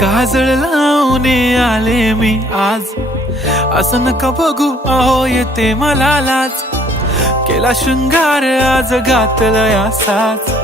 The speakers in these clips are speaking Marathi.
काजळ लावून आले मी आज. असं नका बघू अहो येते मला लाज केला शृंगार आज घातला असाच.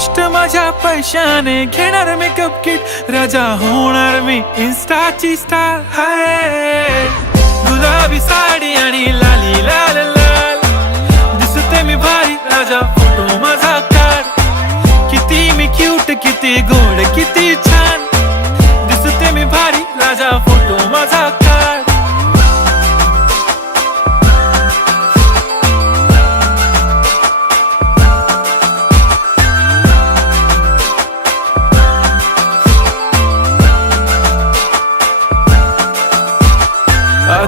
कष्ट माझ्या पैशाने घेणार मेकअप किट राजा होणार मी इन्स्टाची स्टार हाय. गुलाबी साडी आणि